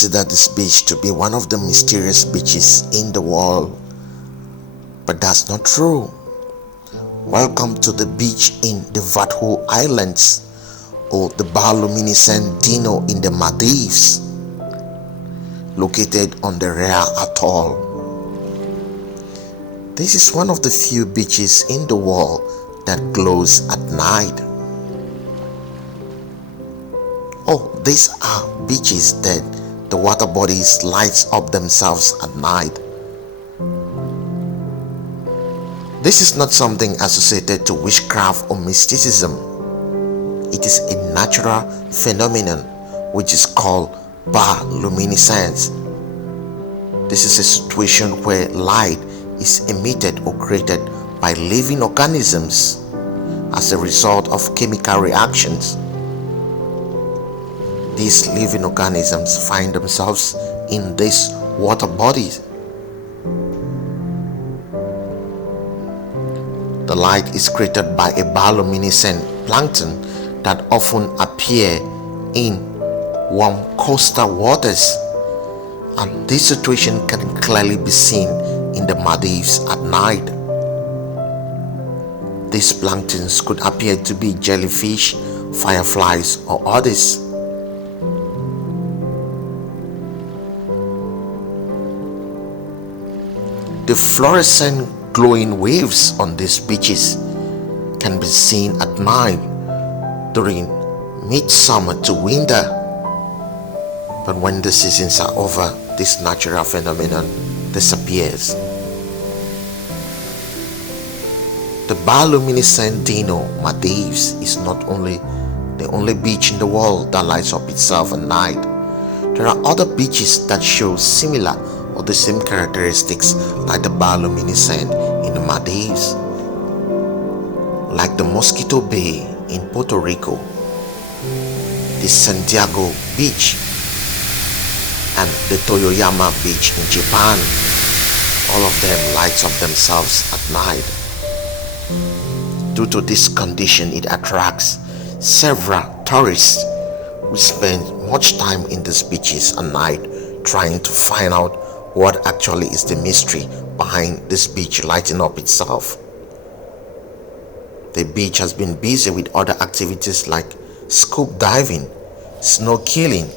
consider this beach to be one of the mysterious beaches in the world, but that's not true. Welcome to the beach in the Vathu Islands, or the bioluminescent Dino in the Maldives, located on the rare atoll. This is one of the few beaches in the world that glows at night. Oh, these are beaches that the water bodies lights up themselves at night. This is not something associated to witchcraft or mysticism. It is a natural phenomenon which is called bioluminescence. This is a situation where light is emitted or created by living organisms as a result of chemical reactions. These living organisms find themselves in these water bodies. The light is created by a bioluminescent plankton that often appear in warm coastal waters, and this situation can clearly be seen in the Maldives at night. These planktons could appear to be jellyfish, fireflies, or others. The fluorescent glowing waves on these beaches can be seen at night during midsummer to winter. But when the seasons are over, this natural phenomenon disappears. The bioluminescent Dino Maldives is not only the only beach in the world that lights up itself at night. There are other beaches that show similar or the same characteristics like the bioluminescent in the Maldives, like the Mosquito Bay in Puerto Rico, the Santiago Beach, and the Toyoyama Beach in Japan. All of them light up themselves at night. Due to this condition, it attracts several tourists who spend much time in these beaches at night trying to find out what actually is the mystery behind this beach lighting up itself. The beach has been busy with other activities like scuba diving, snorkeling,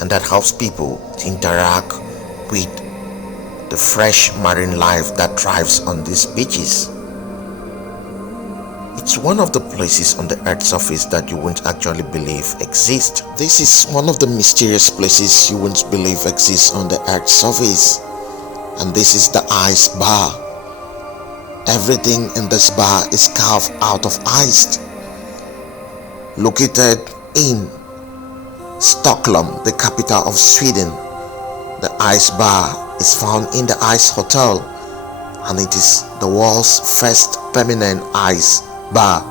and that helps people to interact with the fresh marine life that thrives on these beaches. It's one of the places on the earth's surface that you won't actually believe exist. This is one of the mysterious places you won't believe exist on the earth's surface, and this is the ice bar. Everything in this bar is carved out of ice. Located in Stockholm, the capital of Sweden, the ice bar is found in the Ice Hotel, and it is the world's first permanent ice bar.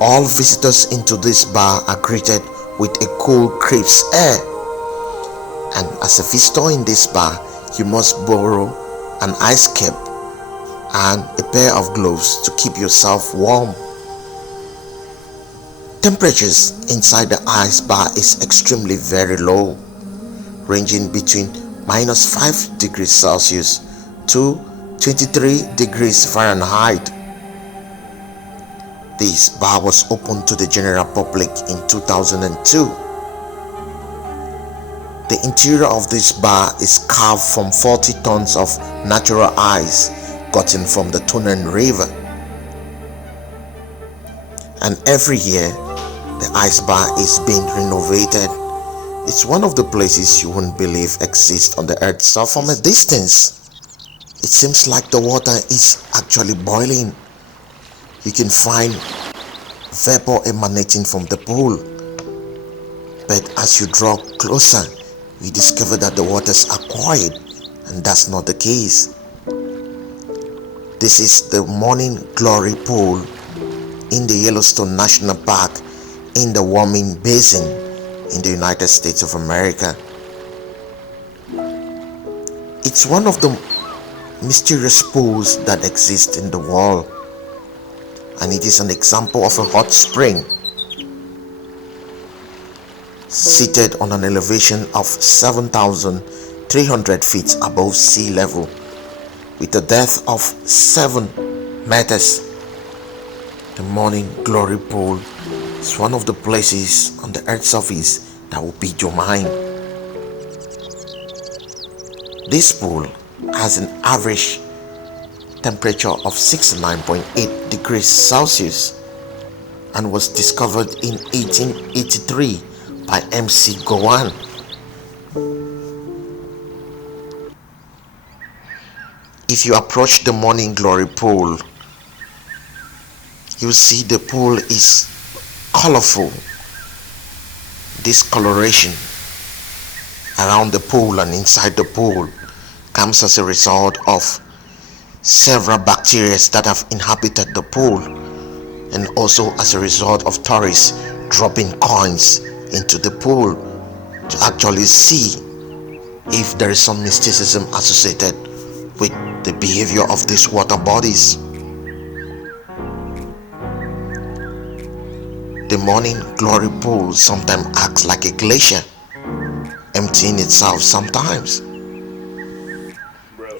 All visitors into this bar are greeted with a cool crisp air, and as a visitor in this bar, you must borrow an ice cap and a pair of gloves to keep yourself warm. Temperatures inside the ice bar is extremely very low, ranging between -5 degrees Celsius to 23 degrees Fahrenheit. This bar was opened to the general public in 2002. The interior of this bar is carved from 40 tons of natural ice gotten from the Tunen River. And every year, the ice bar is being renovated. It's one of the places you wouldn't believe exists on the earth. So from a distance, it seems like the water is actually boiling. You can find vapor emanating from the pool, but as you draw closer, you discover that the waters are quiet, and that's not the case. This is the Morning Glory Pool in the Yellowstone National Park in the Wyoming Basin in the United States of America. It's one of the mysterious pools that exist in the world, and it is an example of a hot spring. seated on an elevation of 7,300 feet above sea level, with a depth of 7 meters. The Morning Glory Pool is one of the places on the earth's surface that will beat your mind. This pool has an average temperature of 69.8 degrees Celsius and was discovered in 1883 by MC Gowan. If you approach the Morning Glory Pool, you will see the pool is colorful. This coloration around the pool and inside the pool comes as a result of several bacteria that have inhabited the pool, and also as a result of tourists dropping coins into the pool to actually see if there is some mysticism associated with the behavior of these water bodies. The Morning Glory Pool sometimes acts like a glacier, emptying itself sometimes.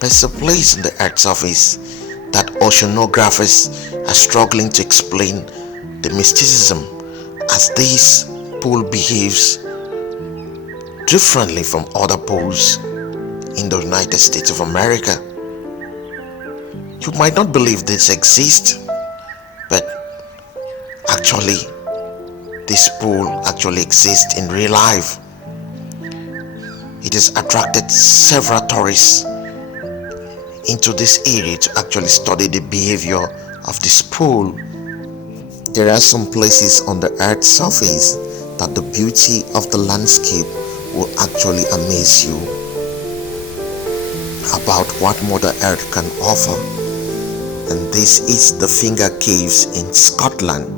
There's a place on the earth's surface that oceanographers are struggling to explain the mysticism, as this pool behaves differently from other pools in the United States of America. You might not believe this exists, but actually this pool actually exists in real life. It has attracted several tourists into this area to actually study the behavior of this pool. There are some places on the earth's surface that the beauty of the landscape will actually amaze you about what Mother Earth can offer. And this is the Finger Caves in Scotland,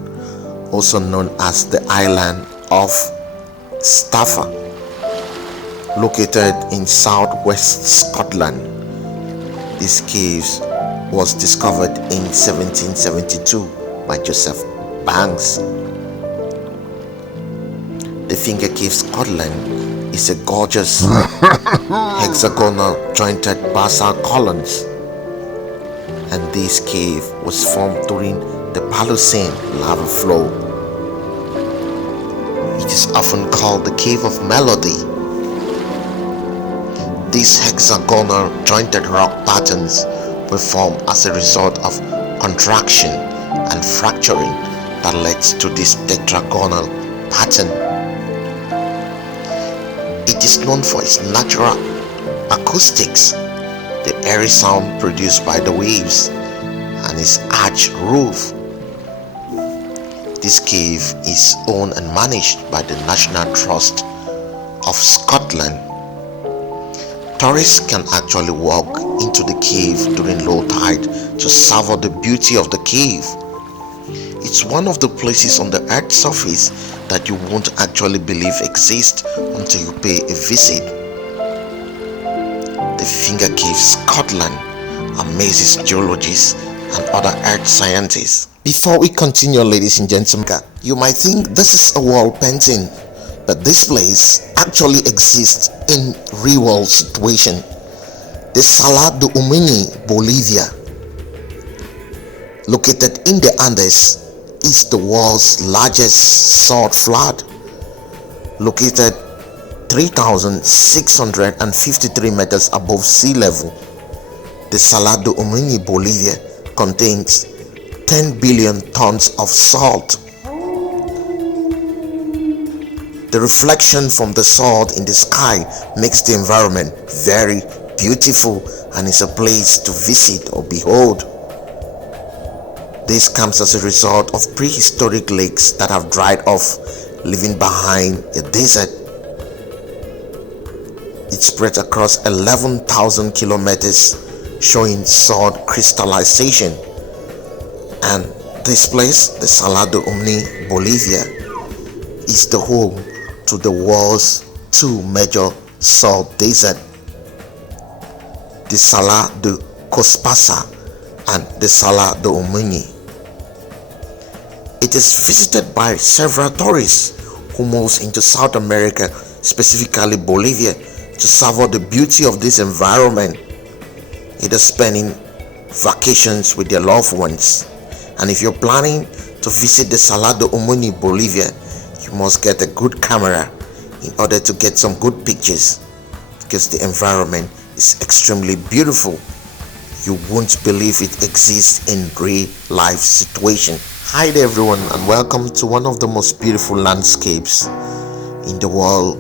also known as the island of Staffa, located in southwest Scotland. This caves was discovered in 1772 by Joseph Banks. The Finger Cave Scotland is a gorgeous hexagonal jointed basalt columns, and this cave was formed during the Paleocene lava flow. It is often called the Cave of Melody. These hexagonal jointed rock patterns were formed as a result of contraction and fracturing that led to this tetragonal pattern. It is known for its natural acoustics, the airy sound produced by the waves, and its arched roof. This cave is owned and managed by the National Trust of Scotland. Tourists can actually walk into the cave during low tide to savor the beauty of the cave. It's one of the places on the earth's surface that you won't actually believe exist until you pay a visit. The Finger Cave Scotland amazes geologists and other earth scientists. Before we continue, ladies and gentlemen, you might think this is a wall painting, but this place actually exists in real world situation. The Salar de Uyuni, Bolivia, located in the Andes, is the world's largest salt flat, located 3,653 meters above sea level. The Salar de Uyuni, Bolivia, contains 10 billion tons of salt. The reflection from the salt in the sky makes the environment very beautiful and is a place to visit or behold. This comes as a result of prehistoric lakes that have dried off, leaving behind a desert. It spreads across 11,000 kilometers, showing salt crystallization. And this place, the Salar de Uyuni, Bolivia, is the home to the world's two major salt deserts, the Salar de Cospasa and the Salar de Uyuni. It is visited by several tourists who moves into South America, specifically Bolivia, to savor the beauty of this environment, either spending vacations with their loved ones. And if you're planning to visit the Salar de Uyuni, Bolivia, you must get a good camera in order to get some good pictures, because the environment is extremely beautiful. You won't believe it exists in real life situation. Hi there everyone, and welcome to one of the most beautiful landscapes in the world.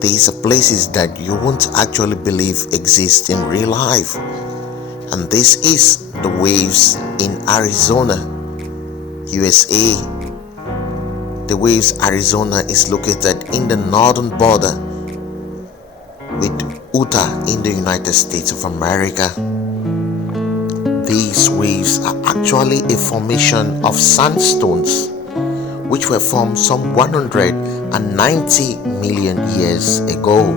These are places that you won't actually believe exist in real life, and this is the waves in Arizona, USA. The Waves, Arizona is located in the northern border with Utah in the United States of America. These waves are actually a formation of sandstones which were formed some 190 million years ago.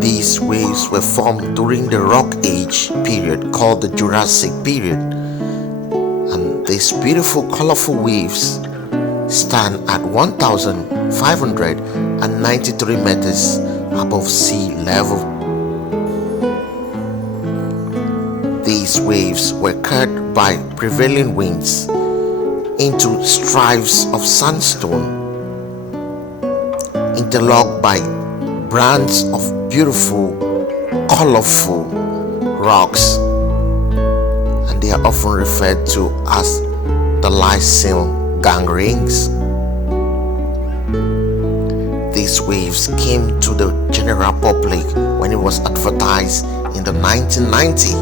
These waves were formed during the Rock Age period called the Jurassic period, and these beautiful colorful waves stand at 1,593 meters above sea level. These waves were cut by prevailing winds into stripes of sandstone, interlocked by bands of beautiful, colorful rocks, and they are often referred to as the Lycine gang rings. These waves came to the general public when it was advertised in the 1990s,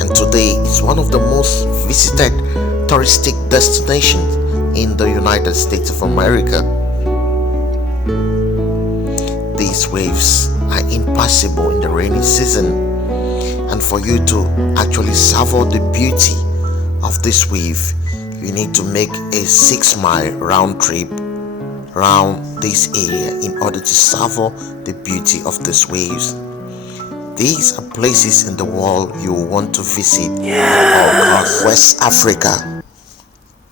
and today it's one of the most visited touristic destinations in the United States of America. These waves are impassable in the rainy season, and for you to actually savor the beauty of this wave, you need to make a 6-mile round trip around this area in order to savor the beauty of these waves. These are places in the world you will want to visit. West Africa,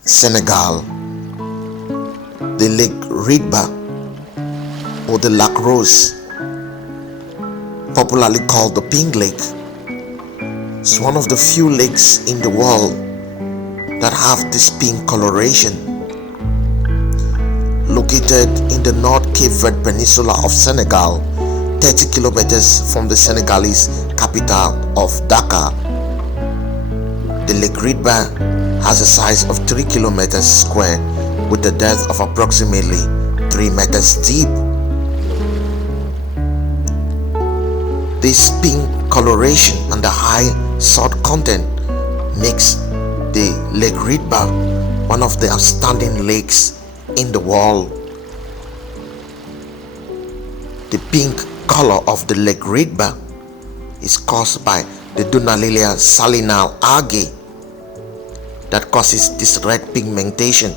Senegal, the Lake Reedbar or the Lac Rose, popularly called the Pink Lake. It's one of the few lakes in the world that have this pink coloration. Located in the North Cape Verde Peninsula of Senegal, 30 kilometers from the Senegalese capital of Dakar, the Lake Reedbar has a size of 3 kilometers square with a depth of approximately 3 meters deep. This pink coloration and the high salt content makes the Lake Reedbar one of the outstanding lakes in the world. The pink color of the Lake Reedbar is caused by the Dunalia salinal algae that causes this red pigmentation.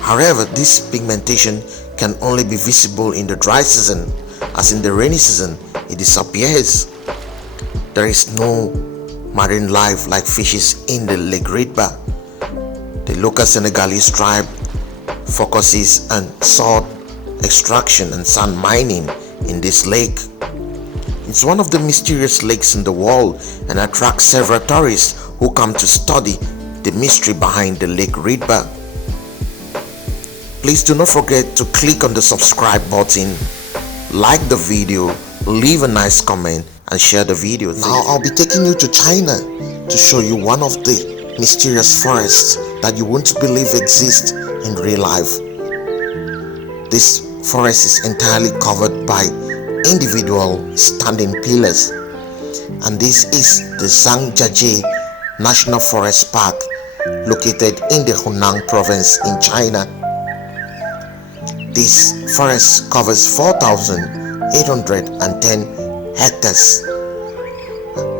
However, this pigmentation can only be visible in the dry season, as in the rainy season it disappears. There is no marine life like fishes in the Lake Reedbar. The local Senegalese tribe focuses on salt extraction and sand mining in this lake. It's one of the mysterious lakes in the world and attracts several tourists who come to study the mystery behind the Lake Reedbar. Please do not forget to click on the subscribe button, like the video, leave a nice comment and share the video. Now I'll be taking you to China to show you one of the mysterious forests that you won't believe exist in real life. This forest is entirely covered by individual standing pillars, and this is the Zhangjiajie National Forest Park, located in the Hunan province in China. This forest covers 4,810 hectares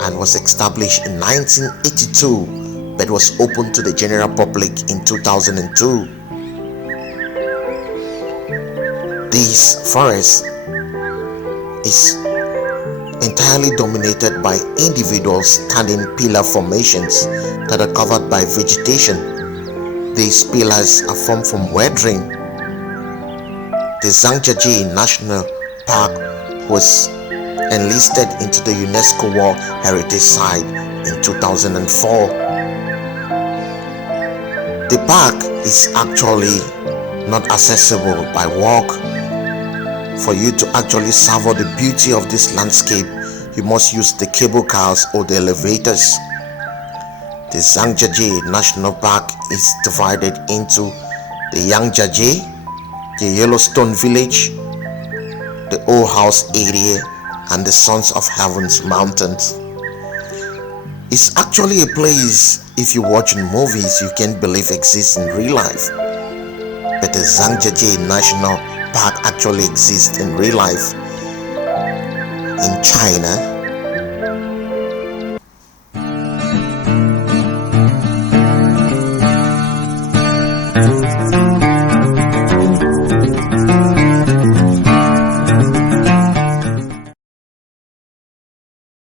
and was established in 1982, but was opened to the general public in 2002. This forest is entirely dominated by individual standing pillar formations that are covered by vegetation. These pillars are formed from weathering. The Zhangjiajie National Park was enlisted into the UNESCO World Heritage Site in 2004. The park is actually not accessible by walk. For you to actually savor the beauty of this landscape, you must use the cable cars or the elevators. The Zhangjiajie National Park is divided into the Zhangjiajie, the Yellowstone Village, the Old House area, and the Sons of Heaven's Mountains. It's actually a place, if you watch in movies, you can't believe exists in real life. But the Zhangjiajie National Park actually exists in real life in China.